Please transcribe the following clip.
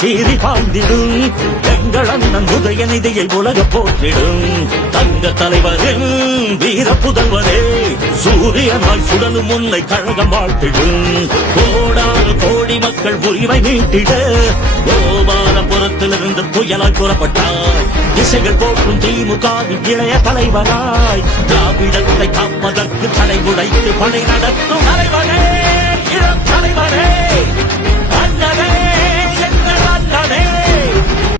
சீறி பாய்ந்திடும் எங்கள் அண்ணன் உதயநிதியை உலக போற்றிடும் தங்க தலைவரின் வீர புதல்வரே சூரியனாய் சுடலும் முன்னை கழகம் வாழ்த்திடும் கோடாறு கோடி மக்கள் உரிமை மீட்டிட கோபாலபுரத்திலிருந்து புயலாய் கூறப்பட்டாய் திசைகள் போற்றும் திமுகவின் இளைய தலைவராய் திராவிடத்தை காப்பதற்கு தடை உடைத்து படை நடத்தும் தலைவரே இளம் தலைவரே அண்ணனே